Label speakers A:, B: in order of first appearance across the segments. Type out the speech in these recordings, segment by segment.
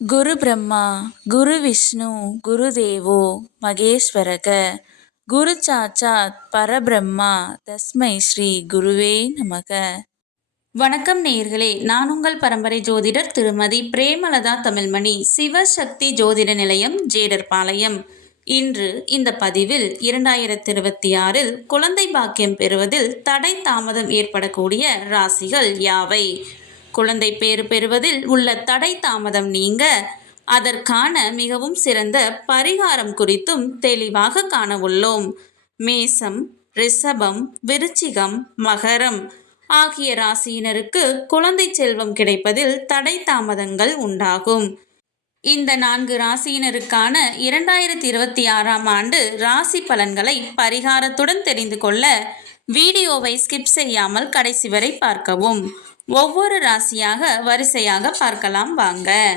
A: குரு பிரம்மா குரு விஷ்ணு குரு தேவோ மகேஸ்வரக குரு சாச்சாத் பரபிரம்மா தஸ்மை ஸ்ரீ குருவே நமக. வணக்கம் நேயர்களே நான் உங்கள் பரம்பரை ஜோதிடர் திருமதி பிரேமலதா தமிழ்மணி சிவசக்தி ஜோதிட நிலையம் ஜேடர்பாளையம். இன்று இந்த பதிவில் இரண்டாயிரத்தி இருபத்தி ஆறில் குழந்தை பாக்கியம் பெறுவதில் தடை தாமதம் ஏற்படக்கூடிய ராசிகள் யாவை? குழந்தை பேறு பெறுவதில் உள்ள தடை தாமதம் நீங்க. அதற்கான மிகவும் சிறந்த பரிகாரம் குறித்தும் தெளிவாக காண உள்ளோம் மேசம் ரிஷபம் விருச்சிகம் மகரம் ஆகிய ராசியினருக்கு குழந்தை செல்வம் கிடைப்பதில் தடை தாமதங்கள் உண்டாகும். இந்த நான்கு ராசியினருக்கான இரண்டாயிரத்தி இருபத்தி ஆறாம் ஆண்டு ராசி பலன்களை பரிகாரத்துடன் தெரிந்து கொள்ள வீடியோவை ஸ்கிப் செய்யாமல் கடைசி வரை பார்க்கவும். ஒவ்வொரு ராசியாக வரிசையாக பார்க்கலாம் வாங்க.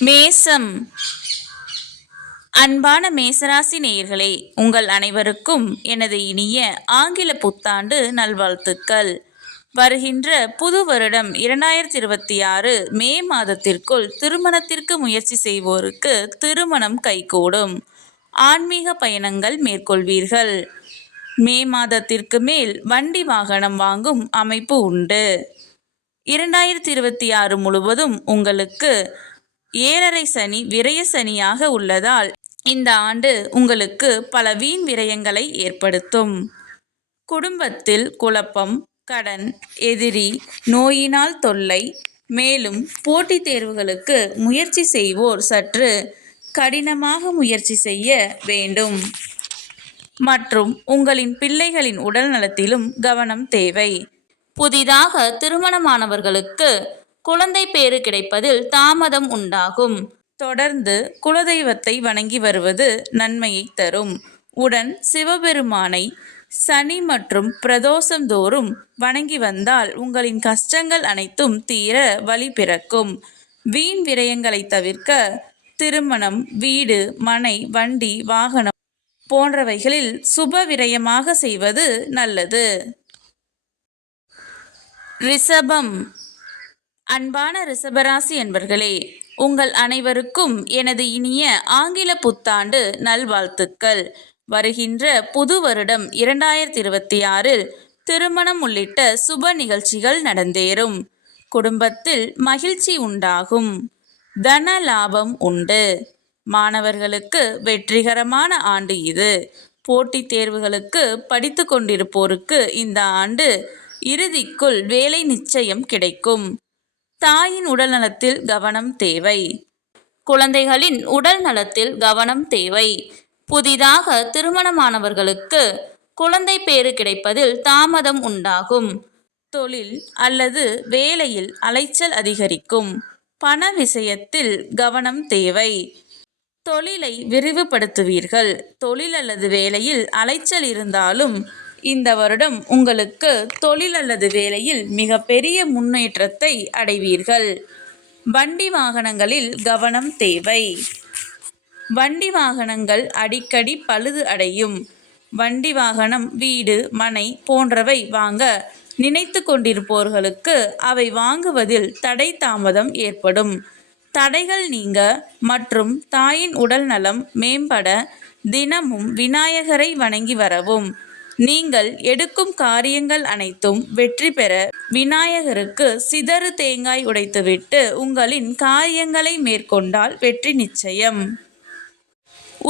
A: மேசம். அன்பான மேசராசி நேயர்களே உங்கள் அனைவருக்கும் எனது இனிய ஆங்கில புத்தாண்டு நல்வாழ்த்துக்கள். வருகின்ற புது வருடம் இரண்டாயிரத்தி இருபத்தி ஆறு மே மாதத்திற்குள் திருமணத்திற்கு முயற்சி செய்வோருக்கு திருமணம் கைகூடும். ஆன்மீக பயணங்கள் மேற்கொள்வீர்கள். மே மாதத்திற்கு மேல் வண்டி வாகனம் வாங்கும் அமைப்பு உண்டு. இரண்டாயிரத்தி இருபத்தி ஆறு முழுவதும் உங்களுக்கு ஏழரை சனி விரய சனியாக உள்ளதால் இந்த ஆண்டு உங்களுக்கு பல வீண் விரயங்களை ஏற்படுத்தும். குடும்பத்தில் குழப்பம் கடன் எதிரி நோயினால் தொல்லை மேலும் போட்டித் தேர்வுகளுக்கு முயற்சி செய்வோர் சற்று கடினமாக முயற்சி செய்ய வேண்டும். மற்றும் உங்களின் பிள்ளைகளின் உடல் நலத்திலும் கவனம் தேவை. புதிதாக திருமணமானவர்களுக்கு குழந்தை பேறு கிடைப்பதில் தாமதம் உண்டாகும். தொடர்ந்து குலதெய்வத்தை வணங்கி வருவது நன்மையை தரும். உடன் சிவபெருமானை சனி மற்றும் பிரதோஷம் தோறும் வணங்கி வந்தால் உங்களின் கஷ்டங்கள் அனைத்தும் தீர வழி பிறக்கும். வீண் விரயங்களை தவிர்க்க திருமணம் வீடு மனை வண்டி வாகனம் போன்றவைகளில் சுப விரயமாக செய்வது நல்லது. ரிஷபம். அன்பான ரிஷபராசி என்பர்களே உங்கள் அனைவருக்கும் எனது இனிய ஆங்கில புத்தாண்டு நல்வாழ்த்துக்கள். வருகின்ற புது வருடம் இரண்டாயிரத்தி இருபத்தி ஆறில் திருமணம் உள்ளிட்ட சுப நிகழ்ச்சிகள் நடந்தேறும். குடும்பத்தில் மகிழ்ச்சி உண்டாகும். தன லாபம் உண்டு. மாணவர்களுக்கு வெற்றிகரமான ஆண்டு இது. போட்டித் தேர்வுகளுக்கு படித்து கொண்டிருப்போருக்கு இந்த ஆண்டு இறுதிக்குள் வேலை நிச்சயம் கிடைக்கும். தாயின் உடல்நலத்தில் கவனம் தேவை. குழந்தைகளின் உடல் நலத்தில் கவனம் தேவை. புதிதாக திருமணமானவர்களுக்கு குழந்தை பேறு கிடைப்பதில் தாமதம் உண்டாகும். தொழில் அல்லது வேலையில் அலைச்சல் அதிகரிக்கும். பண விஷயத்தில் கவனம் தேவை. தொழிலை விரிவுபடுத்துவீர்கள். தொழில் அல்லது வேலையில் அலைச்சல் இருந்தாலும் இந்த வருடம் உங்களுக்கு தொழில் அல்லது வேலையில் மிகப்பெரிய முன்னேற்றத்தை அடைவீர்கள். வண்டி வாகனங்களில் கவனம் தேவை. வண்டி வாகனங்கள் அடிக்கடி பழுது அடையும். வண்டி வாகனம் வீடு மனை போன்றவை வாங்க நினைத்து கொண்டிருப்போர்களுக்கு அவை வாங்குவதில் தடை தாமதம் ஏற்படும். தடைகள் நீங்க மற்றும் தாயின் உடல் நலம் மேம்பட தினமும் விநாயகரை வணங்கி வரவும். நீங்கள் எடுக்கும் காரியங்கள் அனைத்தும் வெற்றி பெற விநாயகருக்கு சிதறு தேங்காய் உடைத்துவிட்டு உங்களின் காரியங்களை மேற்கொண்டால் வெற்றி நிச்சயம்.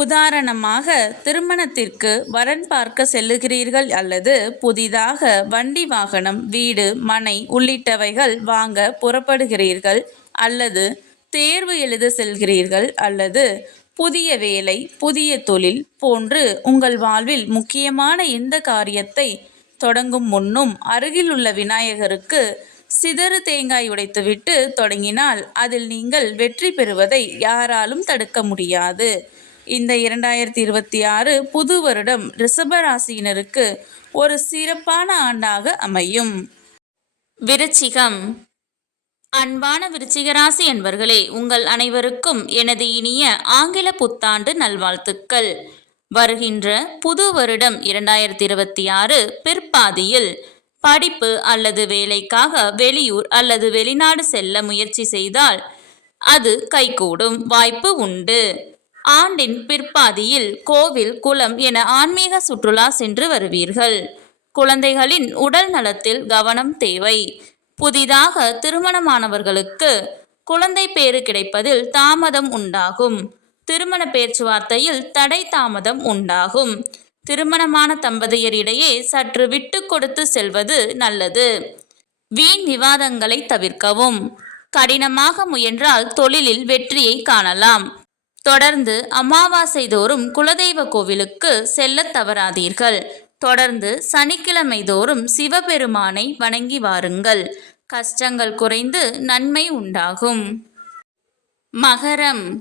A: உதாரணமாக திருமணத்திற்கு வரன் பார்க்க செல்லுகிறீர்கள் அல்லது புதிதாக வண்டி வாகனம் வீடு மனை உள்ளிட்டவைகள் வாங்க புறப்படுகிறீர்கள் அல்லது தேர்வு எழுத செல்கிறீர்கள் அல்லது புதிய வேலை புதிய தொழில் போன்று உங்கள் வாழ்வில் முக்கியமான எந்த காரியத்தை தொடங்கும் முன்னும் அருகில் உள்ள விநாயகருக்கு சிதறு தேங்காய் உடைத்துவிட்டு தொடங்கினால் அதில் நீங்கள் வெற்றி பெறுவதை யாராலும் தடுக்க முடியாது. இந்த இரண்டாயிரத்தி இருபத்தி ஆறு புது வருடம் ரிஷபராசியினருக்கு ஒரு சிறப்பான ஆண்டாக அமையும். விருச்சிகம். அன்பான விருச்சிகராசி என்பர்களே உங்கள் அனைவருக்கும் எனது இனிய ஆங்கில புத்தாண்டு நல்வாழ்த்துக்கள். வருகின்ற புது வருடம் இரண்டாயிரத்தி இருபத்தி ஆறு பிற்பாதியில் படிப்பு அல்லது வேலைக்காக வெளியூர் அல்லது வெளிநாடு செல்ல முயற்சி செய்தால் அது கைகூடும் வாய்ப்பு உண்டு. ஆண்டின் பிற்பாதியில் கோவில் குளம் என ஆன்மீக சுற்றுலா சென்று வருவீர்கள். குழந்தைகளின் உடல் நலத்தில் கவனம் தேவை. புதிதாக திருமணமானவர்களுக்கு குழந்தை பேறு கிடைப்பதில் தாமதம் உண்டாகும். திருமண பேச்சுவார்த்தையில் தடை தாமதம் உண்டாகும். திருமணமான தம்பதியரிடையே சற்று விட்டு கொடுத்து செல்வது நல்லது. வீண் விவாதங்களை தவிர்க்கவும். கடினமாக முயன்றால் தொழிலில் வெற்றியை காணலாம். தொடர்ந்து அமாவாசை தோறும் குலதெய்வ கோவிலுக்கு செல்லத் தவறாதீர்கள். தொடர்ந்து சனிக்கிழமை தோறும் சிவபெருமானை வணங்கி வாருங்கள். கஷ்டங்கள் குறைந்து நன்மை உண்டாகும். மகரம்.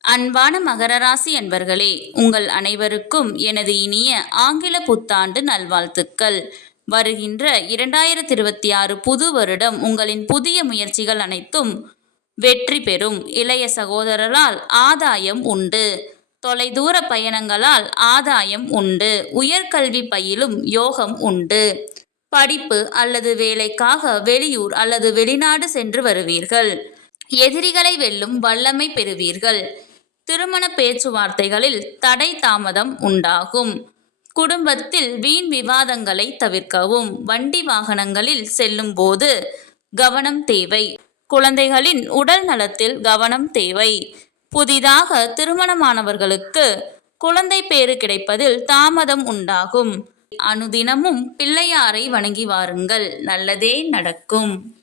A: அன்பான மகர ராசி அன்பர்களே உங்கள் அனைவருக்கும் எனது இனிய ஆங்கில புத்தாண்டு நல்வாழ்த்துக்கள். வருகின்ற இரண்டாயிரத்தி இருபத்தி ஆறு புது வருடம் உங்களின் புதிய முயற்சிகள் அனைத்தும் வெற்றி பெறும். இளைய சகோதரரால் ஆதாயம் உண்டு. தொலைதூர பயணங்களால் ஆதாயம் உண்டு. உயர்கல்வி பயிலும் யோகம் உண்டு. படிப்பு அல்லது வேலைக்காக வெளியூர் அல்லது வெளிநாடு சென்று வருவீர்கள். எதிரிகளை வெல்லும் வல்லமை பெறுவீர்கள். திருமண பேச்சுவார்த்தைகளில் தடை தாமதம் உண்டாகும். குடும்பத்தில் வீண் விவாதங்களை தவிர்க்கவும் வண்டி வாகனங்களில் செல்லும் போது கவனம் தேவை. குழந்தைகளின் உடல் நலத்தில் கவனம் தேவை. புதிதாக திருமணமானவர்களுக்கு குழந்தை பேறு கிடைப்பதில் தாமதம் உண்டாகும். அனுதினமும் பிள்ளையாரை வணங்கி வாருங்கள். நல்லதே நடக்கும்.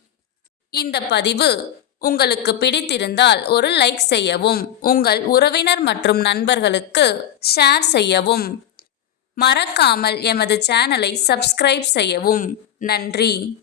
A: இந்த பதிவு உங்களுக்கு பிடித்திருந்தால் ஒரு லைக் செய்யவும் உங்கள் உறவினர் மற்றும் நண்பர்களுக்கு ஷேர் செய்யவும். மறக்காமல் எமது சேனலை சப்ஸ்கிரைப் செய்யவும். நன்றி.